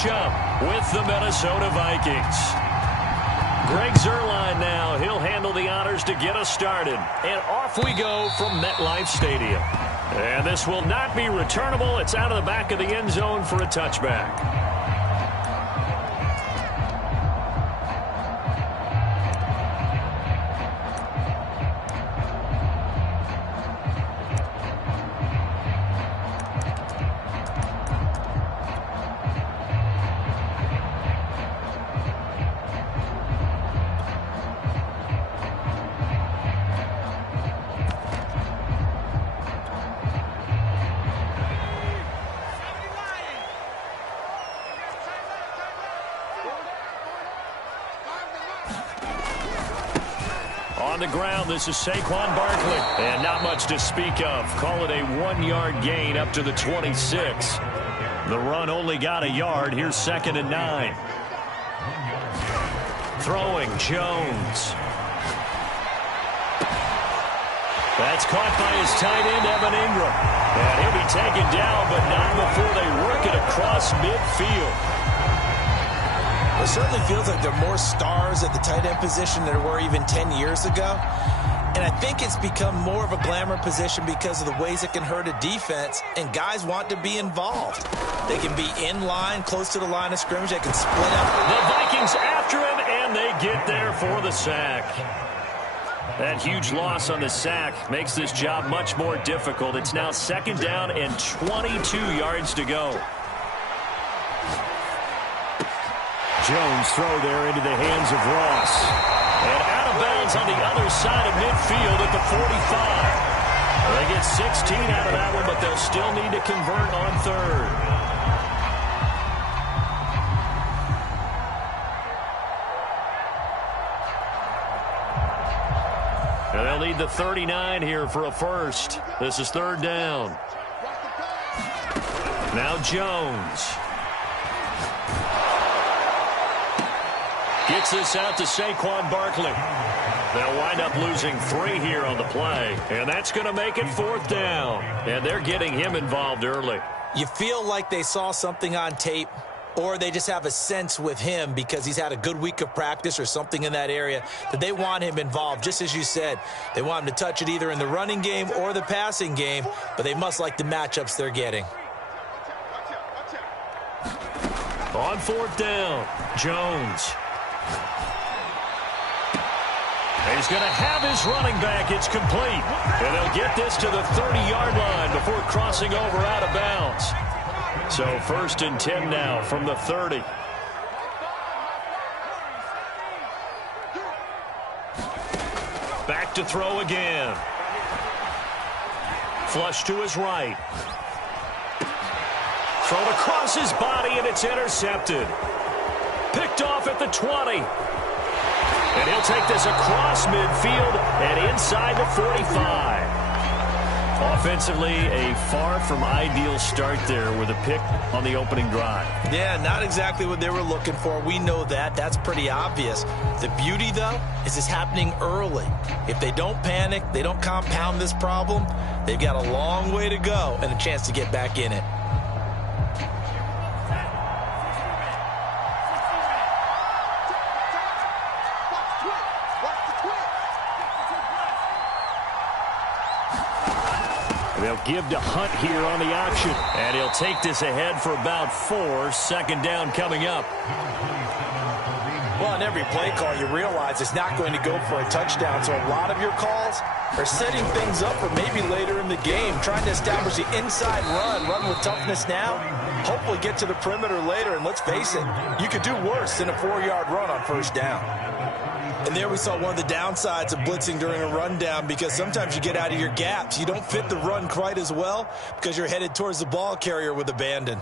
matchup with the Minnesota Vikings. Greg Zuerlein now. He'll handle the honors to get us started. And off we go from MetLife Stadium. And this will not be returnable. It's out of the back of the end zone for a touchback. On the ground, this is Saquon Barkley. And not much to speak of. Call it a 1-yard gain up to the 26. The run only got a yard. Here's 2nd and 9. Throwing, Jones. That's caught by his tight end, Evan Ingram. And he'll be taken down, but not before they work it across midfield. It certainly feels like there are more stars at the tight end position than there were even 10 years ago. And I think it's become more of a glamour position because of the ways it can hurt a defense, and guys want to be involved. They can be in line, close to the line of scrimmage. They can split up. The Vikings after him, and they get there for the sack. That huge loss on the sack makes this job much more difficult. It's now 2nd down and 22 yards to go. Jones throw there into the hands of Ross. And out of bounds on the other side of midfield at the 45. Well, they get 16 out of that one, but they'll still need to convert on 3rd. And they'll need the 39 here for a first. This is 3rd down. Now Jones. Gets this out to Saquon Barkley. They'll wind up losing 3 here on the play. And that's going to make it 4th down. And they're getting him involved early. You feel like they saw something on tape, or they just have a sense with him because he's had a good week of practice or something in that area that they want him involved. Just as you said, they want him to touch it either in the running game or the passing game, but they must like the matchups they're getting. On 4th down, Jones. He's going to have his running back. It's complete. And they'll get this to the 30-yard line before crossing over out of bounds. So 1st and 10 now from the 30. Back to throw again. Flush to his right. Thrown across his body, and it's intercepted. Picked off at the 20. And he'll take this across midfield and inside the 45. Offensively, a far from ideal start there with a pick on the opening drive. Yeah, not exactly what they were looking for. We know that. That's pretty obvious. The beauty, though, is it's happening early. If they don't panic, they don't compound this problem, they've got a long way to go and a chance to get back in it. They'll give to Hunt here on the option. And he'll take this ahead for about 4. 2nd down coming up. Well, in every play call, you realize it's not going to go for a touchdown. So a lot of your calls are setting things up for maybe later in the game, trying to establish the inside run with toughness now, hopefully get to the perimeter later. And let's face it, you could do worse than a 4-yard run on 1st down. And there we saw one of the downsides of blitzing during a rundown, because sometimes you get out of your gaps. You don't fit the run quite as well because you're headed towards the ball carrier with abandon.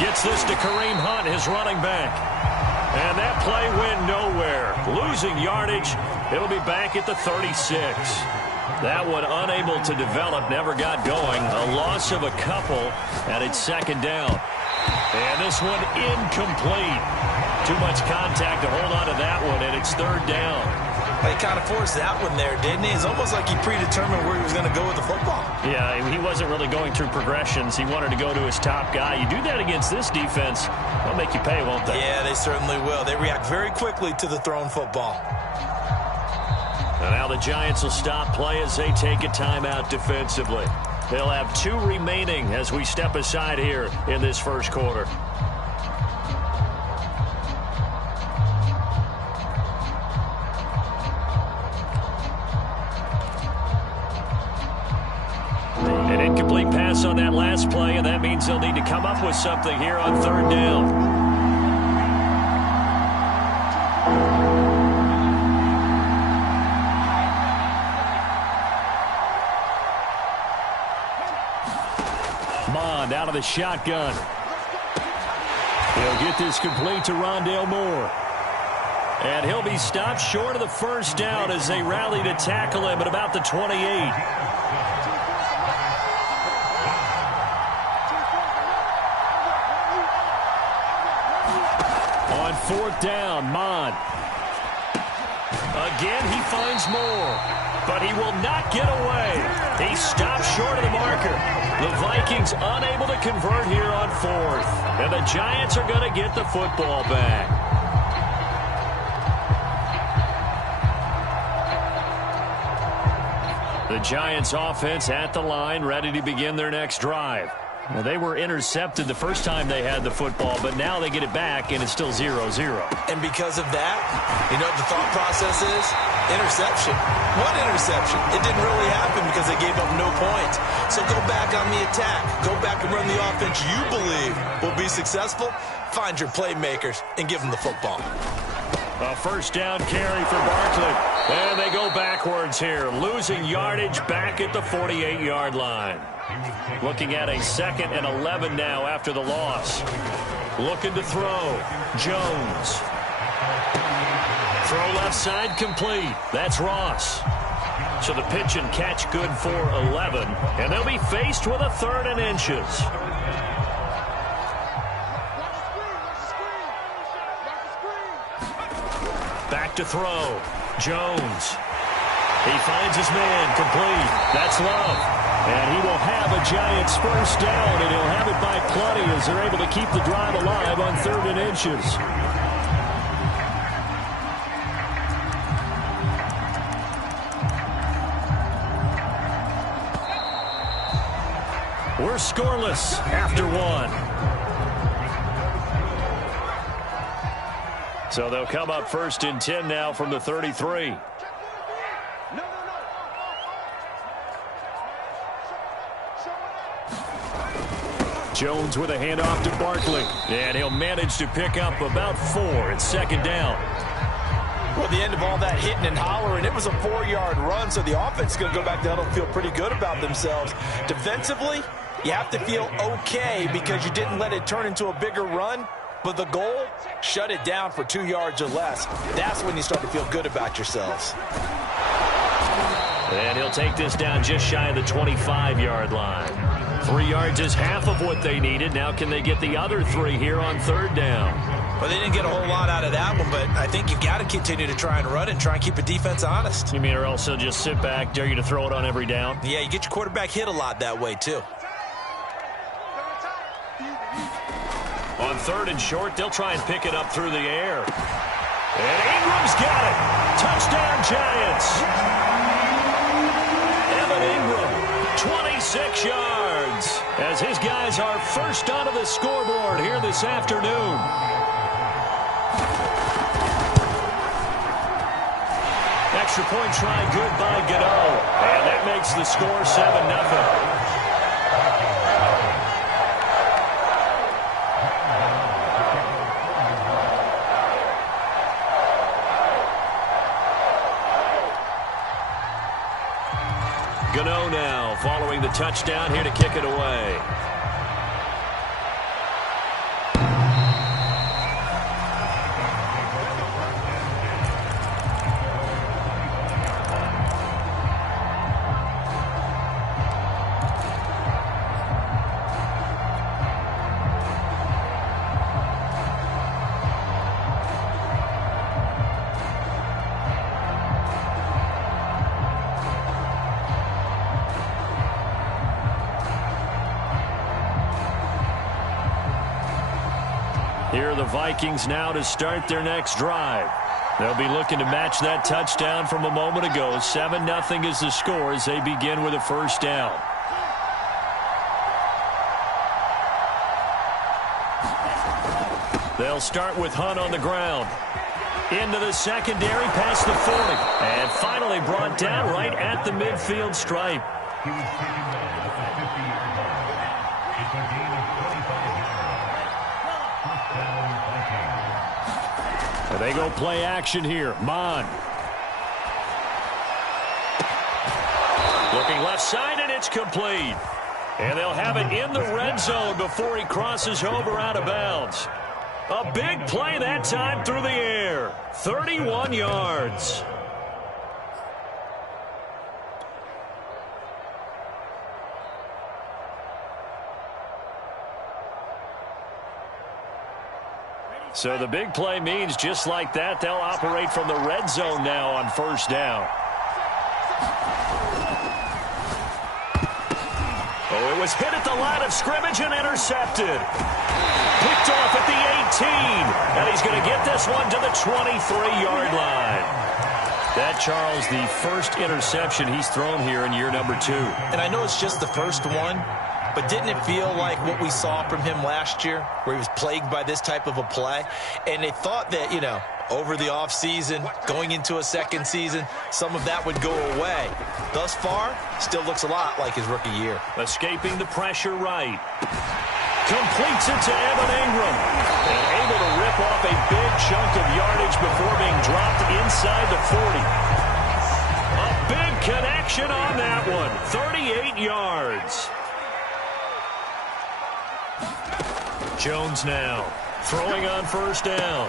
Gets this to Kareem Hunt, his running back. And that play went nowhere. Losing yardage. It'll be back at the 36. That one unable to develop, never got going. A loss of a couple, and it's 2nd down. And this one incomplete. Too much contact to hold on to that one, and it's third down. He kind of forced that one there, didn't he? It's almost like he predetermined where he was going to go with the football. Yeah, he wasn't really going through progressions. He wanted to go to his top guy. You do that against this defense, they'll make you pay, won't they? Yeah, they certainly will. They react very quickly to the thrown football. And now the Giants will stop play as they take a timeout defensively. They'll have 2 remaining as we step aside here in this first quarter. An incomplete pass on that last play, and that means they'll need to come up with something here on third down. Mond out of the shotgun. He'll get this complete to Rondale Moore. And he'll be stopped short of the first down as they rally to tackle him at about the 28. On fourth down, Mond. Again, he finds Moore, but he will not get away. He stopped short of the marker. The Vikings unable to convert here on fourth. And the Giants are going to get the football back. The Giants offense at the line, ready to begin their next drive. Well, they were intercepted the first time they had the football, but now they get it back, and it's still 0-0. And because of that, you know what the thought process is? Interception. One interception. It didn't really happen because they gave up no points. So go back on the attack. Go back and run the offense you believe will be successful. Find your playmakers and give them the football. A first down carry for Barkley. And they go backwards here, losing yardage back at the 48-yard line. Looking at a 2nd and 11 now after the loss. Looking to throw. Jones. Throw left side complete. That's Ross. So the pitch and catch good for 11. And they'll be faced with a 3rd and inches. Back to throw. Jones. He finds his man complete. That's Love. And he will have a Giants first down, and he'll have it by plenty as they're able to keep the drive alive on 3rd and inches. We're scoreless after 1. So they'll come up 1st and 10 now from the 33. Jones with a handoff to Barkley. And he'll manage to pick up about 4. It's 2nd down. Well, the end of all that hitting and hollering, it was a 4-yard run, so the offense is going to go back to huddle and feel pretty good about themselves. Defensively, you have to feel okay because you didn't let it turn into a bigger run. But the goal, shut it down for 2 yards or less. That's when you start to feel good about yourselves. And he'll take this down just shy of the 25-yard line. 3 yards is half of what they needed. Now can they get the other 3 here on 3rd down? Well, they didn't get a whole lot out of that one, but I think you've got to continue to try and run it and try and keep the defense honest. You mean or else they'll just sit back, dare you to throw it on every down? Yeah, you get your quarterback hit a lot that way, too. On 3rd and short, they'll try and pick it up through the air. And Ingram's got it. Touchdown, Giants. Evan Ingram, 26 yards, as his guys are first onto the scoreboard here this afternoon. Extra point try good by Gano. And that makes the score 7-0. Gano now following the touchdown here to kick it away. the Vikings now to start their next drive. They'll be looking to match that touchdown from a moment ago. 7-0 is the score as they begin with a first down. They'll start with Hunt on the ground. Into the secondary, past the 40. And finally brought down right at the midfield stripe. He was taken down at the 50-yard line. It's a gain of 25 yards. First down, Vikings. And they go play action here. Mon. Looking left side, and it's complete. And they'll have it in the red zone before he crosses over out of bounds. A big play that time through the air. 31 yards. So the big play means just like that, they'll operate from the red zone now on first down. Oh, it was hit at the line of scrimmage and intercepted. Picked off at the 18. And he's going to get this one to the 23-yard line. That, Charles, the first interception he's thrown here in year number 2. And I know it's just the first one, but didn't it feel like what we saw from him last year, where he was plagued by this type of a play? And they thought that, you know, over the offseason, going into a second season, some of that would go away. Thus far, still looks a lot like his rookie year. Escaping the pressure right. Completes it to Evan Ingram. And able to rip off a big chunk of yardage before being dropped inside the 40. A big connection on that one. 38 yards. Jones now throwing on first down.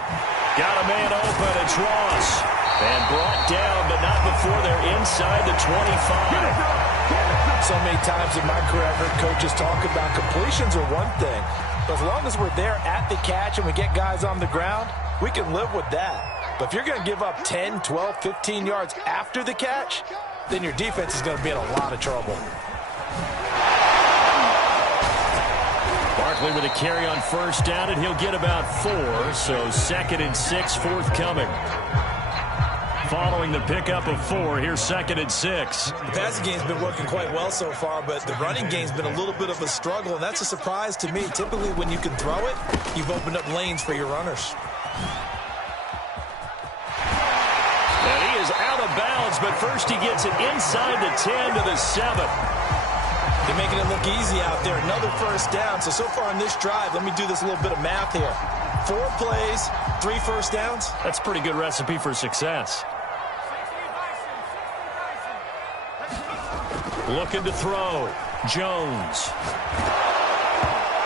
Got a man open. It's Ross. And brought down, but not before they're inside the 25. So many times in my career, I've heard coaches talk about completions are one thing. But as long as we're there at the catch and we get guys on the ground, we can live with that. But if you're going to give up 10, 12, 15 yards after the catch, then your defense is going to be in a lot of trouble. Barkley with a carry on first down, and he'll get about 4. So 2nd and 6 forthcoming. Following the pickup of 4, here's 2nd and 6. The passing game's been working quite well so far, but the running game's been a little bit of a struggle, and that's a surprise to me. Typically, when you can throw it, you've opened up lanes for your runners. And he is out of bounds, but first he gets it inside the 10 to the 7. They're making it look easy out there. Another first down. So far in this drive, let me do this little bit of math here. 4 plays, 3 first downs. That's a pretty good recipe for success. Looking to throw. Jones.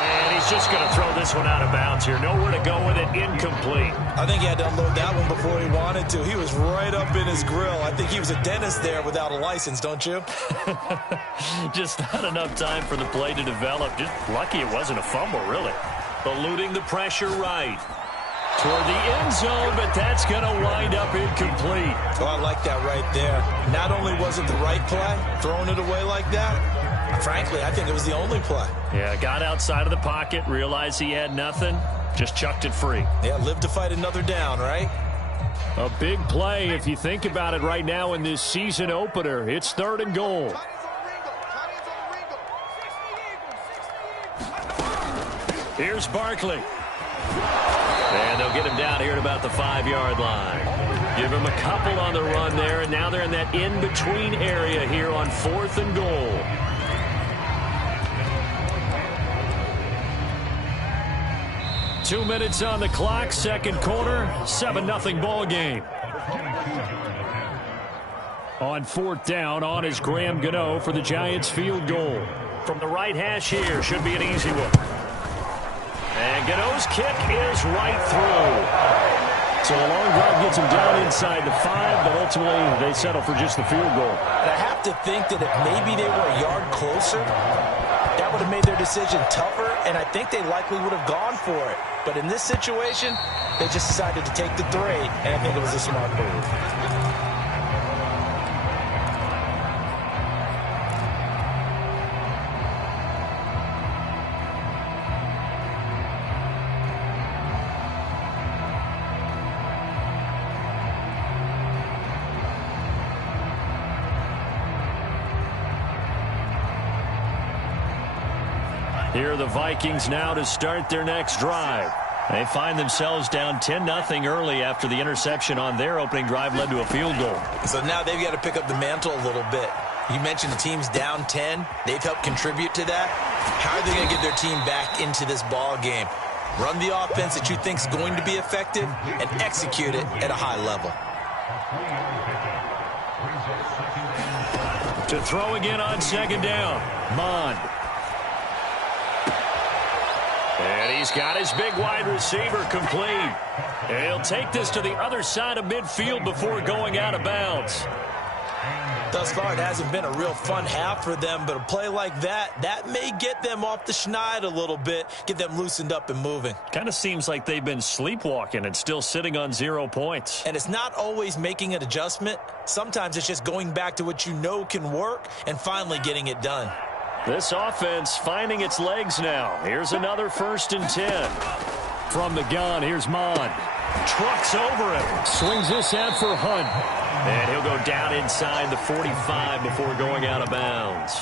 And he's just going to throw this one out of bounds here. Nowhere to go with it. Incomplete. I think he had to unload that one before he wanted to. He was right up in his grill. I think he was a dentist there without a license, don't you? Just not enough time for the play to develop. Just lucky it wasn't a fumble, really. Eluding the pressure right. Toward the end zone, but that's going to wind up incomplete. Oh, I like that right there. Not only was it the right play, throwing it away like that, frankly, I think it was the only play. Yeah, got outside of the pocket, realized he had nothing, just chucked it free. Yeah, live to fight another down, right? A big play if you think about it right now in this season opener. It's 3rd and goal. Here's Barkley. And they'll get him down here at about the 5-yard line. Give him a couple on the run there, and now they're in that in-between area here on 4th and goal. Two minutes on the clock, second quarter, 7-0 ball game. On 4th down, on is Graham Gano for the Giants field goal. From the right hash here, should be an easy one. And Gano's kick is right through. So the long drive gets him down inside the 5, but ultimately they settle for just the field goal. And I have to think that if maybe they were a yard closer, that would have made their decision tougher, and I think they likely would have gone for it. But in this situation, they just decided to take the 3, and I think it was a smart move. Here are the Vikings now to start their next drive. They find themselves down 10-0 early after the interception on their opening drive led to a field goal. So now they've got to pick up the mantle a little bit. You mentioned the team's down 10. They've helped contribute to that. How are they going to get their team back into this ball game? Run the offense that you think is going to be effective and execute it at a high level. To throw again on second down, Mond. And he's got his big wide receiver complete. And he'll take this to the other side of midfield before going out of bounds. Thus far, it hasn't been a real fun half for them, but a play like that may get them off the schneid a little bit, get them loosened up and moving. Kind of seems like they've been sleepwalking and still sitting on 0 points. And it's not always making an adjustment. Sometimes it's just going back to what you know can work and finally getting it done. This offense finding its legs now. Here's another 1st and 10. From the gun, here's Mond. Trucks over him. Swings this out for Hunt. And he'll go down inside the 45 before going out of bounds.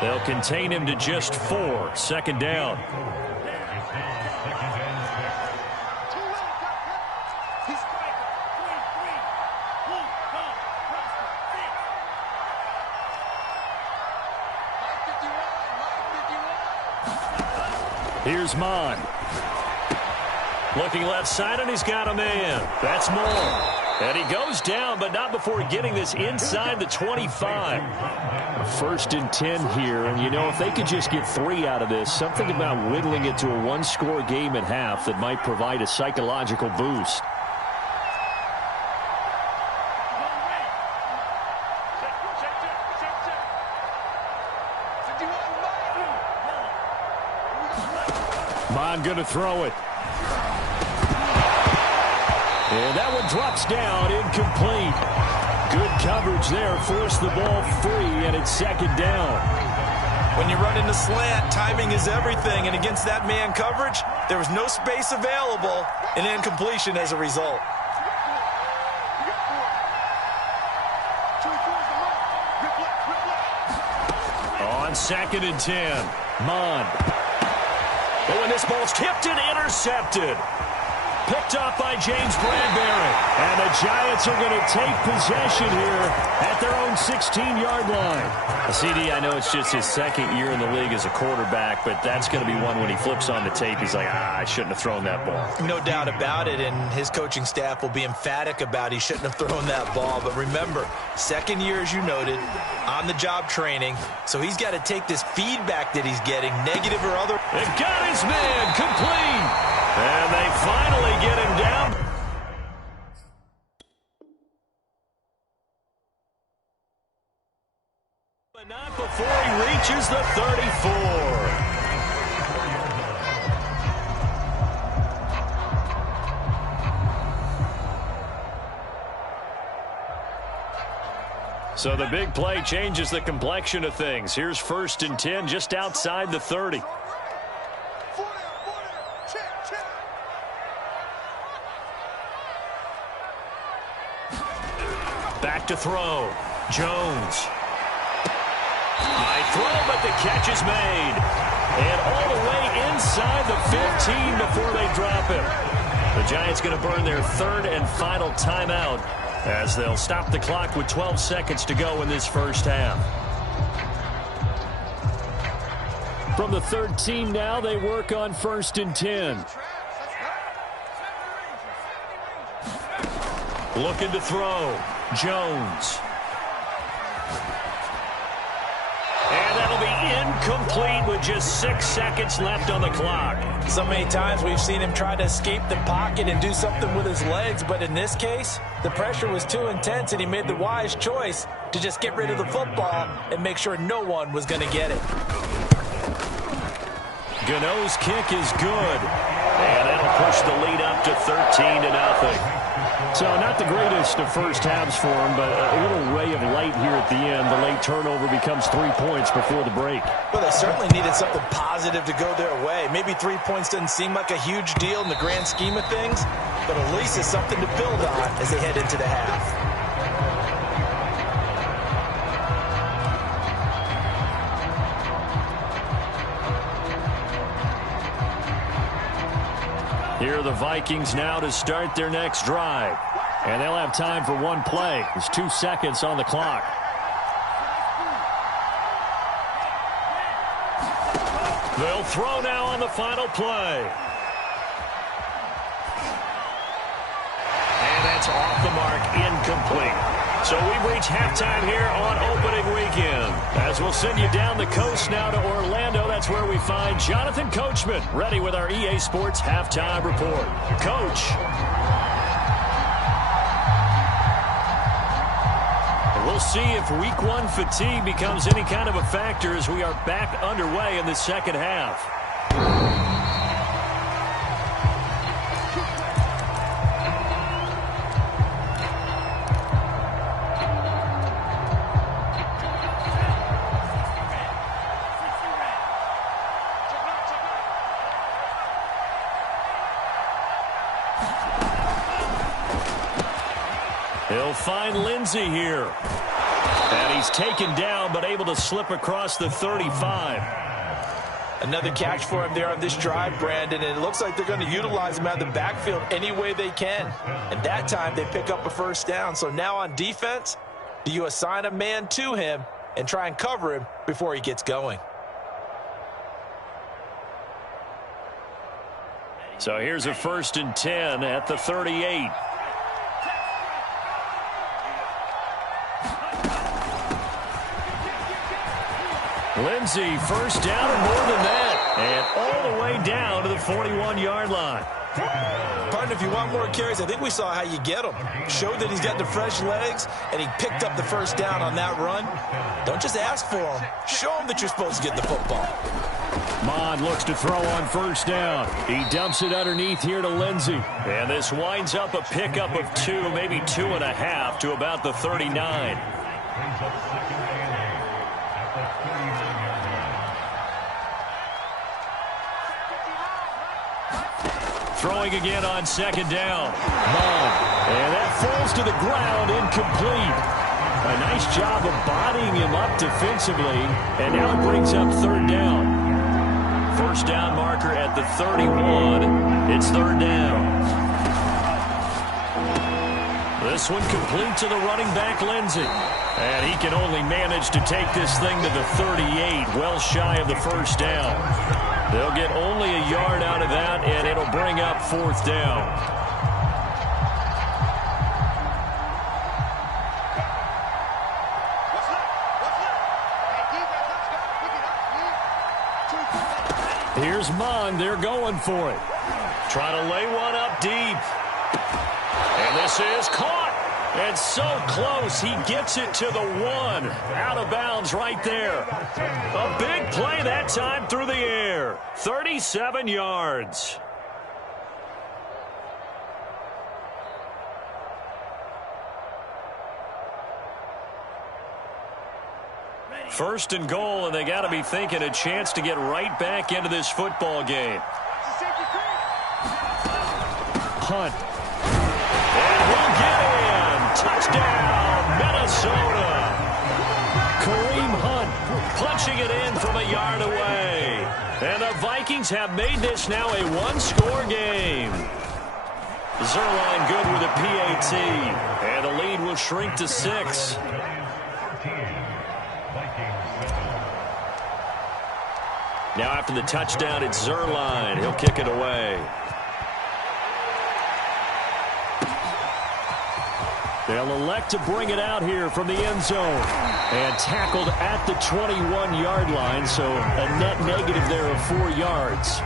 They'll contain him to just 4. Second down. Here's Mond. Looking left side, and he's got a man. That's Moore. And he goes down, but not before getting this inside the 25. 1st and 10 here, and you know, if they could just get 3 out of this, something about whittling it to a 1-score game at half that might provide a psychological boost. Mond going to throw it. And that one drops down, incomplete. Good coverage there, forced the ball free, and it's second down. When you run into slant, timing is everything, and against that man coverage, there was no space available, and incompletion as a result. On 2nd and 10, Mond. Oh, and this ball's tipped and intercepted. Picked up by James Bradbury. And the Giants are going to take possession here at their own 16-yard line. CD, I know it's just his 2nd year in the league as a quarterback, but that's going to be one when he flips on the tape, he's like, I shouldn't have thrown that ball. No doubt about it, and his coaching staff will be emphatic about he shouldn't have thrown that ball. But remember, 2nd year, as you noted, on-the-job training, so he's got to take this feedback that he's getting, negative or other. They got his man complete. And they finally get him down. But not before he reaches the 34. So the big play changes the complexion of things. Here's 1st and 10 just outside the 30. Back to throw. Jones. High throw, but the catch is made. And all the way inside the 15 before they drop him. The Giants going to burn their 3rd and final timeout as they'll stop the clock with 12 seconds to go in this first half. From the 13 now, they work on 1st and 10. Looking to throw. Jones. And that'll be incomplete with just 6 seconds left on the clock. So many times we've seen him try to escape the pocket and do something with his legs, but in this case, the pressure was too intense and he made the wise choice to just get rid of the football and make sure no one was going to get it. Gano's kick is good. And that'll push the lead up to 13-0. So not the greatest of first halves for him, but a little ray of light here at the end. The late turnover becomes 3 points before the break. Well, they certainly needed something positive to go their way. Maybe 3 points doesn't seem like a huge deal in the grand scheme of things, but at least it's something to build on as they head into the half. Here are the Vikings now to start their next drive. And they'll have time for one play. There's 2 seconds on the clock. They'll throw now on the final play. And that's off the mark, incomplete. So we've reached halftime here on opening weekend. As we'll send you down the coast now to Orlando, that's where we find Jonathan Coachman, ready with our EA Sports halftime report. Coach. We'll see if week 1 fatigue becomes any kind of a factor as we are back underway in the second half. He'll find Lindsey here. And he's taken down, but able to slip across the 35. Another catch for him there on this drive, Brandon, and it looks like they're going to utilize him out of the backfield any way they can. And that time they pick up a first down. So now on defense, do you assign a man to him and try and cover him before he gets going? So here's a 1st and 10 at the 38. Lindsey, first down and more than that. And all the way down to the 41-yard line. Partner, if you want more carries, I think we saw how you get them. Showed that he's got the fresh legs, and he picked up the first down on that run. Don't just ask for them. Show them that you're supposed to get the football. Mond looks to throw on first down. He dumps it underneath here to Lindsey. And this winds up a pickup of 2, maybe 2.5 to about the 39. Throwing again on second down. Mond. And that falls to the ground, incomplete. A nice job of bodying him up defensively. And now it brings up 3rd down. First down marker at the 31. It's 3rd down. This one complete to the running back, Lindsey. And he can only manage to take this thing to the 38, well shy of the first down. They'll get only a yard out of that, and it'll bring up 4th down. Here's Mond. They're going for it. Trying to lay one up deep. And this is caught. And so close, he gets it to the 1. Out of bounds right there. A big play that time through the air. 37 yards. First and goal, and they got to be thinking a chance to get right back into this football game. Hunt. And he'll get in. Touchdown, Minnesota. Kareem Hunt punching it in from a yard away. And the Vikings have made this now a one-score game. Zerline good with a PAT. And the lead will shrink to 6. Now after the touchdown, it's Zerline. He'll kick it away. They'll elect to bring it out here from the end zone. And tackled at the 21-yard line, so a net negative there of 4 yards.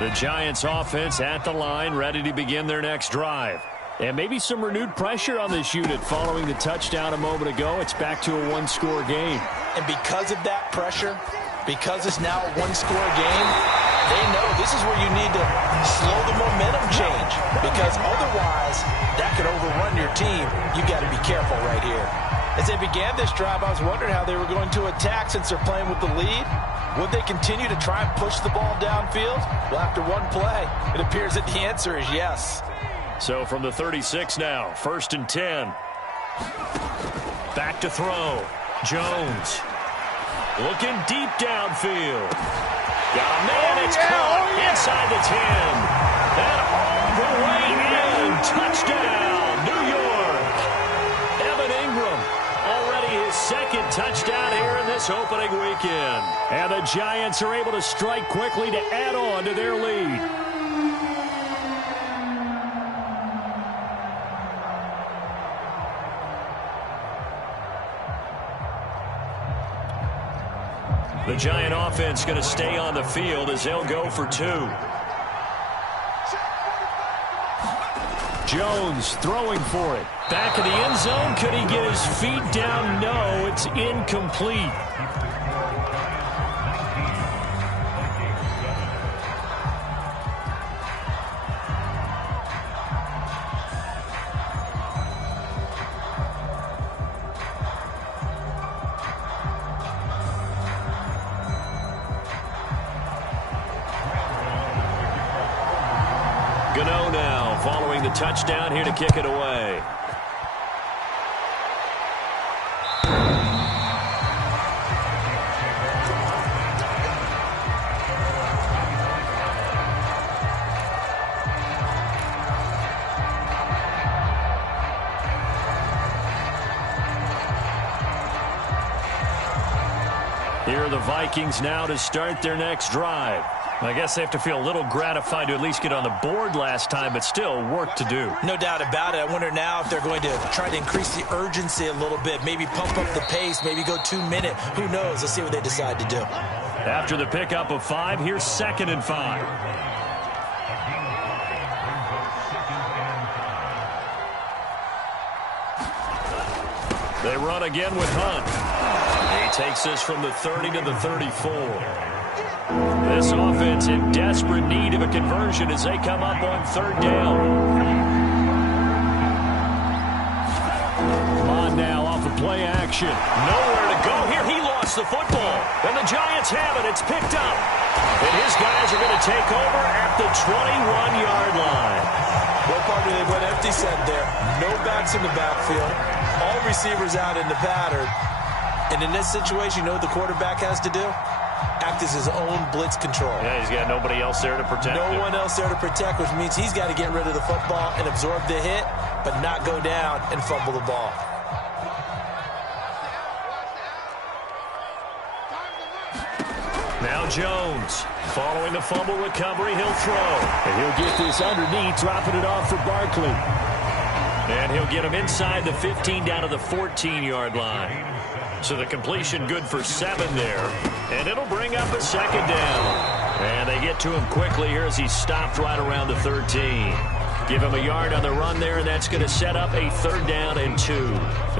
The Giants offense at the line, ready to begin their next drive. And maybe some renewed pressure on this unit following the touchdown a moment ago. It's back to a one-score game. And because of that pressure, because it's now a one-score game, they know this is where you need to slow the momentum change. Because otherwise, that could overrun your team. You got to be careful right here. As they began this drive, I was wondering how they were going to attack since they're playing with the lead. Would they continue to try and push the ball downfield? Well, after one play, it appears that the answer is yes. So from the 36 now, 1st and 10. Back to throw. Jones. Looking deep downfield. Got a man, it's caught inside the 10. And all the way in. Touchdown, New York. Evan Ingram, already his 2nd touchdown here in this opening weekend. And the Giants are able to strike quickly to add on to their lead. The Giant offense going to stay on the field as they'll go for 2. Jones throwing for it. Back in the end zone. Could he get his feet down? No, it's incomplete. Gano now following the touchdown here to kick it away. Here are the Vikings now to start their next drive. I guess they have to feel a little gratified to at least get on the board last time, but still work to do. No doubt about it. I wonder now if they're going to try to increase the urgency a little bit, maybe pump up the pace, maybe go 2-minute. Who knows? Let's see what they decide to do. After the pickup of 5, here's 2nd and 5. They run again with Hunt. He takes this from the 30 to the 34. This offense in desperate need of a conversion as they come up on 3rd down. Come on now off of play action. Nowhere to go here. He lost the football. And the Giants have it. It's picked up. And his guys are going to take over at the 21-yard line. Well, partner, they went empty set there. No backs in the backfield. All receivers out in the pattern. And in this situation, you know what the quarterback has to do? Act as his own blitz control. Yeah, he's got nobody else there to protect him. No one else there to protect, which means he's got to get rid of the football and absorb the hit, but not go down and fumble the ball. Now Jones, following the fumble recovery, he'll throw. And he'll get this underneath, dropping it off for Barkley. And he'll get him inside the 15 down to the 14-yard line. So the completion good for 7 there. And it'll bring up a 2nd down. And they get to him quickly here as he's stopped right around the 13. Give him a yard on the run there, and that's going to set up a 3rd down and 2.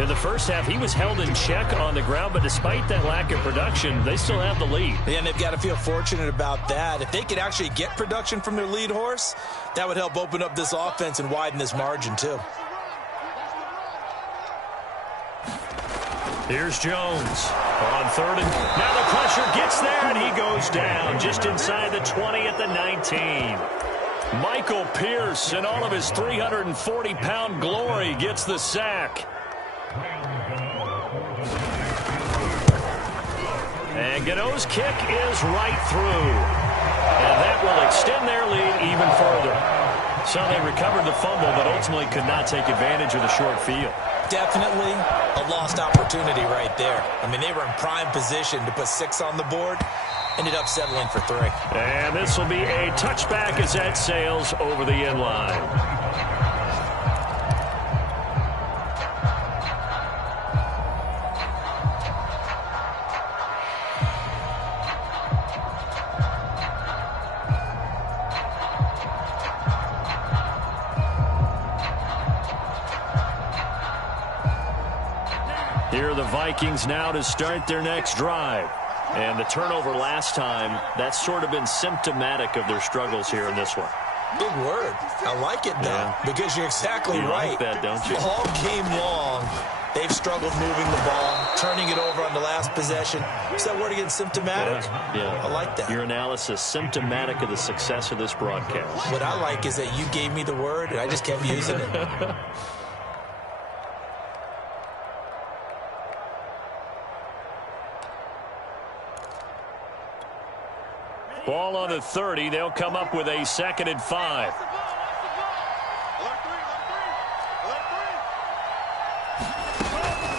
In the first half, he was held in check on the ground, but despite that lack of production, they still have the lead. Yeah, and they've got to feel fortunate about that. If they could actually get production from their lead horse, that would help open up this offense and widen this margin too. Here's Jones on 3rd and now the pressure gets there and he goes down just inside the 20 at the 19. Michael Pierce in all of his 340-pound glory gets the sack. And Gano's kick is right through. And that will extend their lead even further. So they recovered the fumble but ultimately could not take advantage of the short field. Definitely a lost opportunity right there. I mean, they were in prime position to put 6 on the board. Ended up settling for 3. And this will be a touchback as that sails over the end line. Here are the Vikings now to start their next drive. And the turnover last time, that's sort of been symptomatic of their struggles here in this one. Big word. I like it, though, because you're exactly right. You like that, don't you? All game long, They've struggled moving the ball, turning it over on the last possession. Is that word again, symptomatic? Yeah. I like that. Your analysis, symptomatic of the success of this broadcast. What I like is that you gave me the word, and I just kept using it. Ball on the 30. They'll come up with a 2nd and 5.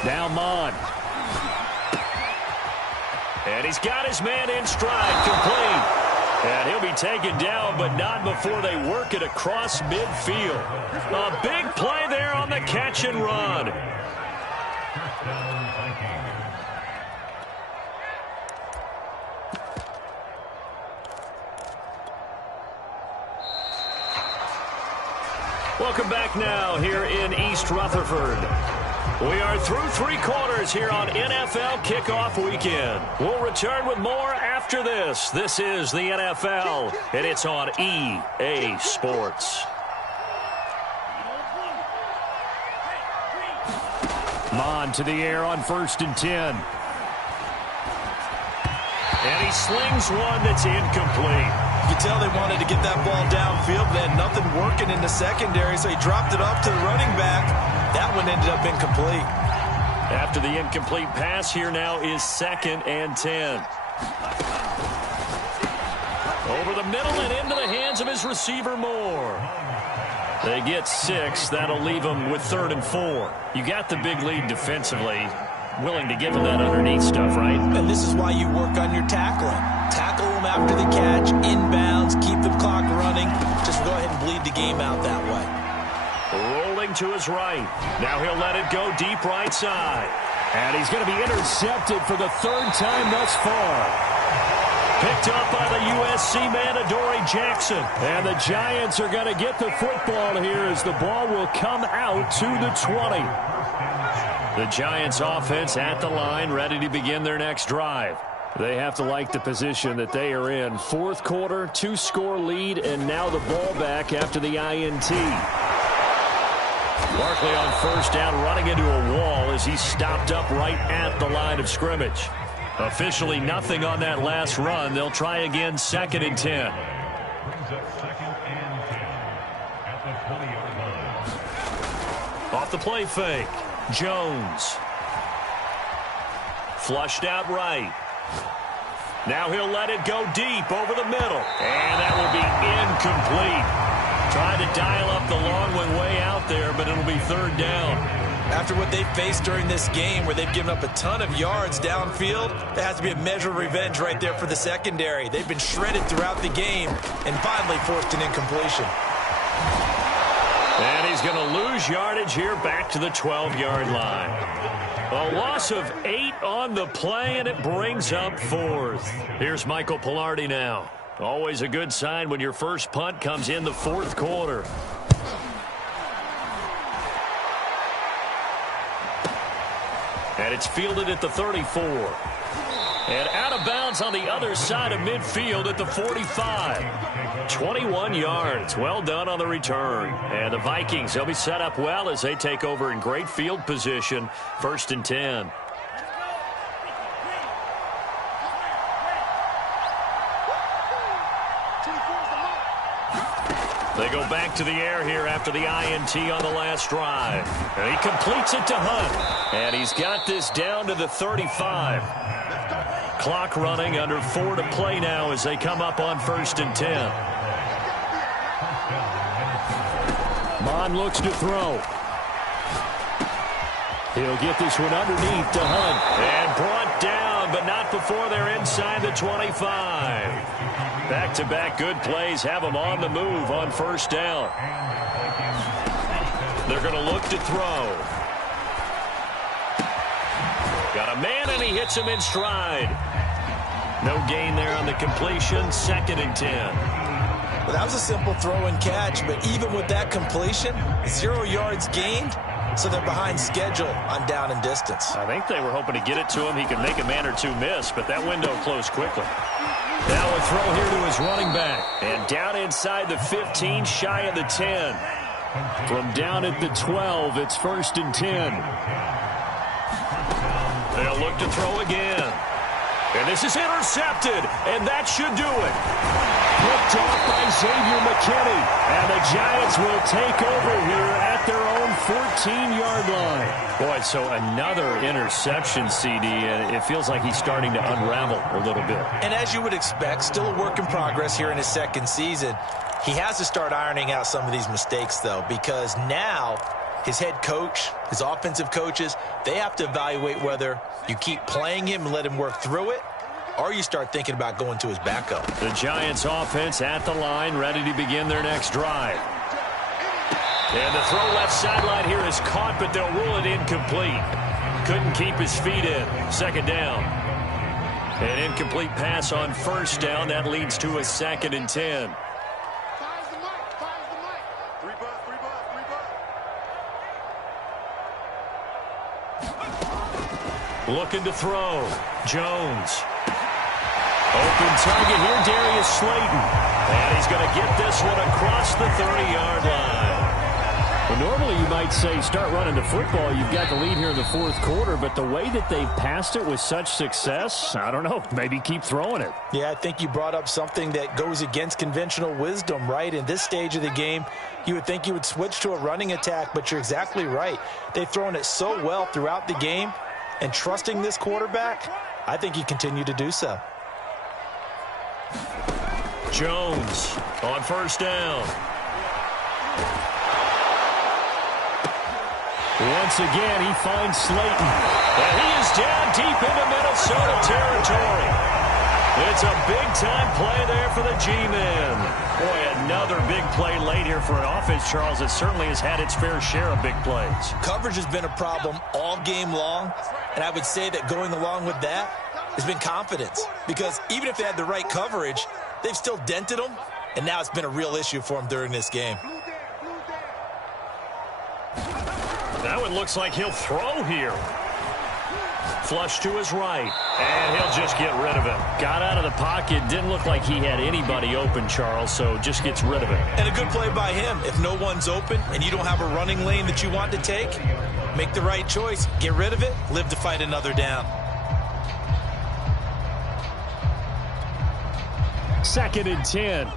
Now Mon. And he's got his man in stride, complete. And he'll be taken down, but not before they work it across midfield. A big play there on the catch and run. Welcome back now here in East Rutherford. We are through 3 quarters here on NFL Kickoff Weekend. We'll return with more after this. This is the NFL, and it's on EA Sports. Mon to the air on 1st and 10. And he slings one that's incomplete. You can tell they wanted to get that ball downfield. They had nothing working in the secondary, so he dropped it off to the running back. That one ended up incomplete. After the incomplete pass, here now is 2nd and 10. Over the middle and into the hands of his receiver Moore. They get 6. That'll leave them with 3rd and 4. You got the big lead defensively. Willing to give him that underneath stuff, right? And this is why you work on your tackling. Tackle them after the catch, inbounds, keep the clock running. Just go ahead and bleed the game out that way. Rolling to his right. Now he'll let it go deep right side. And he's going to be intercepted for the 3rd time thus far. Picked up by the USC man, Adoree Jackson. And the Giants are going to get the football here as the ball will come out to the 20. The Giants offense at the line, ready to begin their next drive. They have to like the position that they are in. 4th quarter, 2-score lead, and now the ball back after the INT. Barkley on 1st down, running into a wall as he's stopped up right at the line of scrimmage. Officially nothing on that last run. They'll try again, 2nd and 10. Off the play fake. Jones. Flushed out right. Now he'll let it go deep over the middle. And that will be incomplete. Trying to dial up the long one way out there, but it'll be 3rd down. After what they've faced during this game where they've given up a ton of yards downfield, there has to be a measure of revenge right there for the secondary. They've been shredded throughout the game and finally forced an incompletion. And he's going to lose yardage here back to the 12-yard line. A loss of 8 on the play, and it brings up 4th. Here's Michael Pilardi now. Always a good sign when your first punt comes in the 4th quarter. And it's fielded at the 34. And out of bounds on the other side of midfield at the 45. 21 yards. Well done on the return. And the Vikings, they'll be set up well as they take over in great field position. 1st and 10. They go back to the air here after the INT on the last drive. And he completes it to Hunt. And he's got this down to the 35. Clock running, under 4 to play now as they come up on 1st and 10. Mon looks to throw. He'll get this one underneath to Hunt. And brought down, but not before they're inside the 25. Back-to-back good plays have them on the move on 1st down. They're going to look to throw. Got a man, and he hits him in stride. No gain there on the completion. 2nd and 10. Well, that was a simple throw and catch, but even with that completion, 0 yards gained, so they're behind schedule on down and distance. I think they were hoping to get it to him. He could make a man or two miss, but that window closed quickly. Now a throw here to his running back. And down inside the 15, shy of the 10. From down at the 12, it's 1st and 10. They'll look to throw again. And this is intercepted, and that should do it. Picked off by Xavier McKinney, and the Giants will take over here at their own 14-yard line. Boy, so another interception, CD, and it feels like he's starting to unravel a little bit. And as you would expect, still a work in progress here in his second season. He has to start ironing out some of these mistakes, though, because now his head coach, his offensive coaches, they have to evaluate whether you keep playing him and let him work through it, or you start thinking about going to his backup. The Giants offense at the line, ready to begin their next drive. And the throw left sideline here is caught, but they'll rule it incomplete. Couldn't keep his feet in. Second down. An incomplete pass on first down. That leads to a 2nd and 10. Looking to throw. Jones. Open target here, Darius Slayton. And he's going to get this one across the 30-yard line. Well, normally you might say start running the football. You've got the lead here in the fourth quarter, but the way that they've passed it with such success, I don't know, maybe keep throwing it. Yeah, I think you brought up something that goes against conventional wisdom, right? In this stage of the game, you would think you would switch to a running attack, but you're exactly right. They've thrown it so well throughout the game, and trusting this quarterback, I think you continue to do so. Jones on first down. Once again, he finds Slayton. And he is down deep into Minnesota territory. It's a big-time play there for the G-men. Boy, another big play late here for an offense, Charles, that certainly has had its fair share of big plays. Coverage has been a problem all game long, and I would say that going along with that has been confidence. Because even if they had the right coverage, they've still dented them, and now it's been a real issue for them during this game. That one looks like he'll throw here. Flush to his right, and he'll just get rid of it. Got out of the pocket, didn't look like he had anybody open, Charles, so just gets rid of it. And a good play by him. If no one's open and you don't have a running lane that you want to take, make the right choice, get rid of it, live to fight another down. 2nd and 10.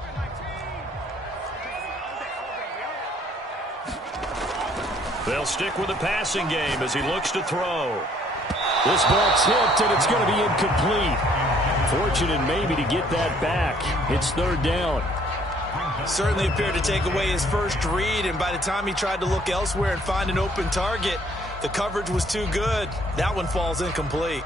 They'll stick with the passing game as he looks to throw. This ball tipped, and it's going to be incomplete. Fortunate maybe to get that back. It's 3rd down. Certainly appeared to take away his first read, and by the time he tried to look elsewhere and find an open target, the coverage was too good. That one falls incomplete.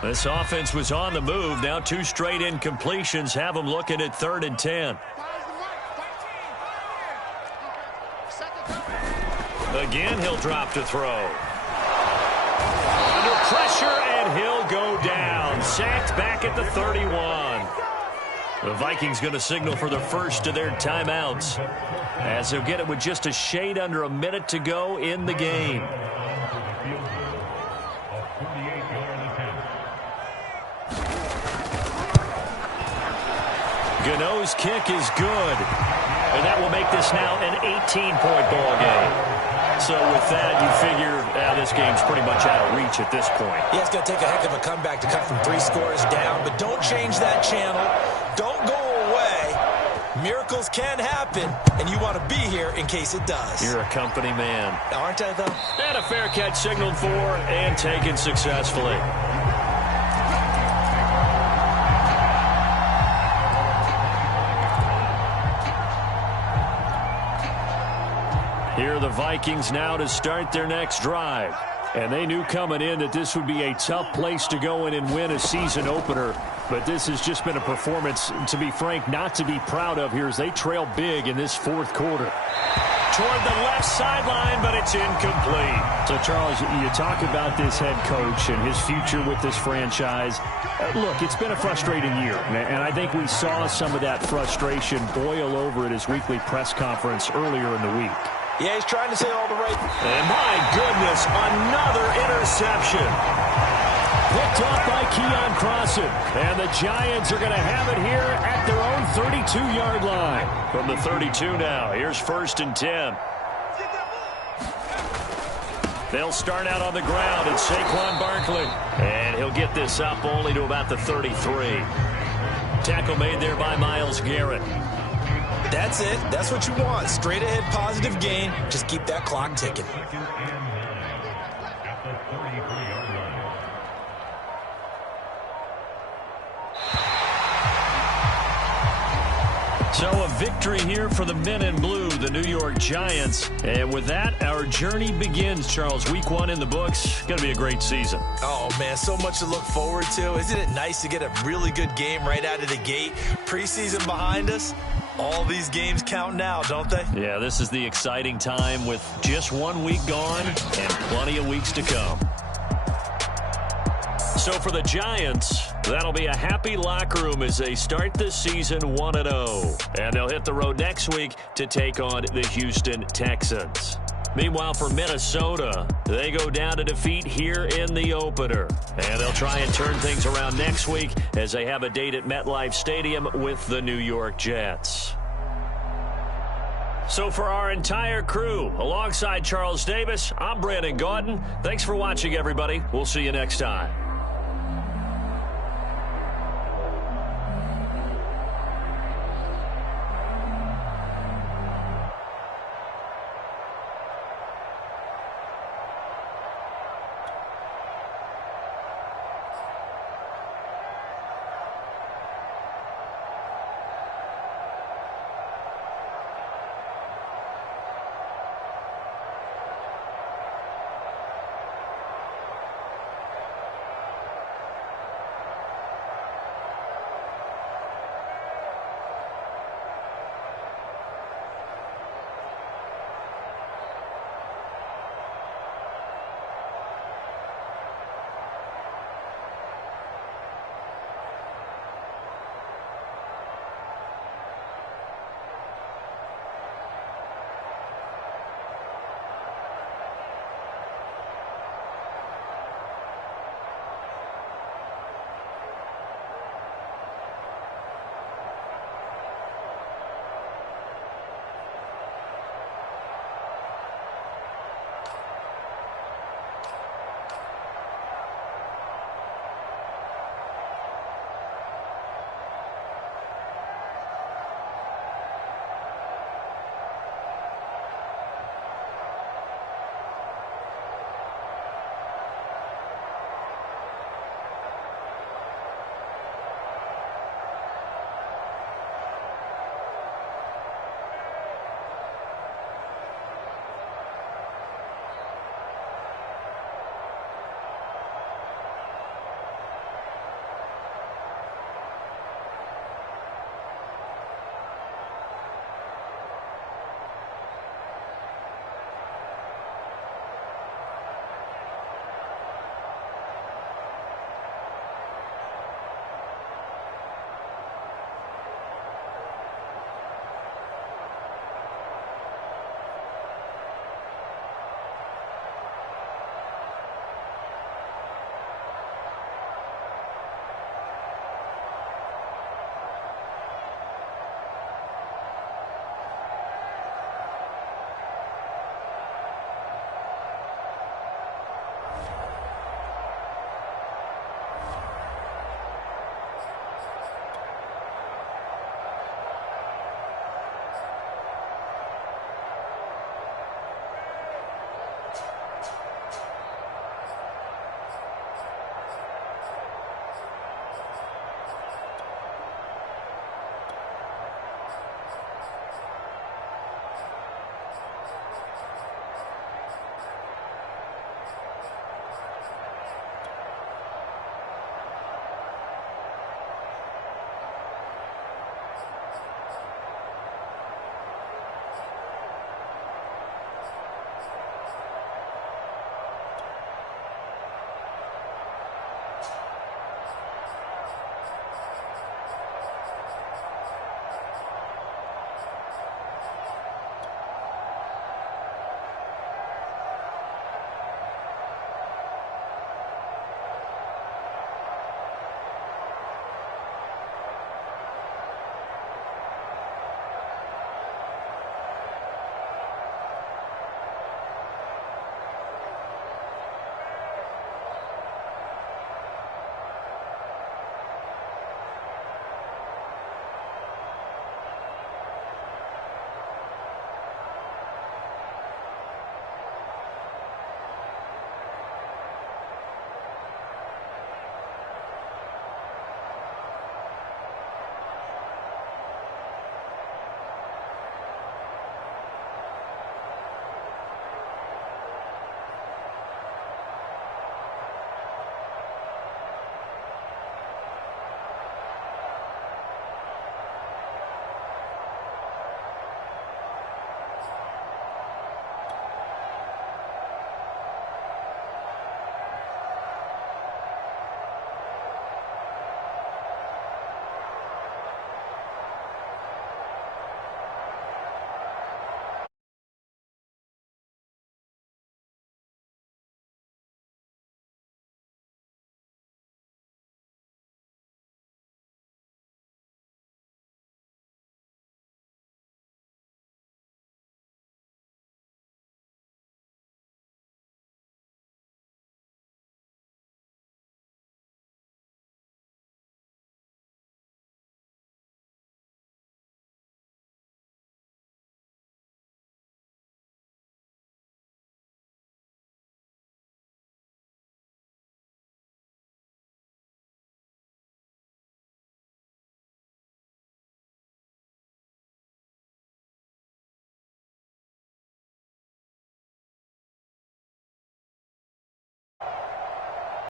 This offense was on the move. Now 2 straight incompletions have them looking at 3rd and 10. Again, he'll drop to throw. Under pressure, and he'll go down. Sacked back at the 31. The Vikings going to signal for the first of their timeouts, as they'll get it with just a shade under a minute to go in the game. Gano's kick is good, and that will make this now an 18-point ball game. So with that, you figure this game's pretty much out of reach at this point. Yeah, it's going to take a heck of a comeback to come from 3 scores down, but don't change that channel. Don't go away. Miracles can happen, and you want to be here in case it does. You're a company man. Aren't I, though? And a fair catch signaled for and taken successfully. Here are the Vikings now to start their next drive. And they knew coming in that this would be a tough place to go in and win a season opener. But this has just been a performance, to be frank, not to be proud of here as they trail big in this 4th quarter. Toward the left sideline, but it's incomplete. So, Charles, you talk about this head coach and his future with this franchise. Look, it's been a frustrating year, and I think we saw some of that frustration boil over at his weekly press conference earlier in the week. Yeah, he's trying to say all the right. And my goodness, another interception. Picked off by Keon Crossan. And the Giants are going to have it here at their own 32-yard line. From the 32 now, here's 1st and 10. They'll start out on the ground. It's Saquon Barkley. And he'll get this up only to about the 33. Tackle made there by Myles Garrett. That's it. That's what you want. Straight ahead positive gain. Just keep that clock ticking. So a victory here for the men in blue, the New York Giants. And with that, our journey begins, Charles. Week 1 in the books. Going to be a great season. Oh, man, so much to look forward to. Isn't it nice to get a really good game right out of the gate? Preseason behind us. All these games count now, don't they? Yeah, this is the exciting time with just 1 week gone and plenty of weeks to come. So for the Giants, that'll be a happy locker room as they start this season 1-0. And they'll hit the road next week to take on the Houston Texans. Meanwhile, for Minnesota, they go down to defeat here in the opener. And they'll try and turn things around next week as they have a date at MetLife Stadium with the New York Jets. So for our entire crew, alongside Charles Davis, I'm Brandon Gaudin. Thanks for watching, everybody. We'll see you next time.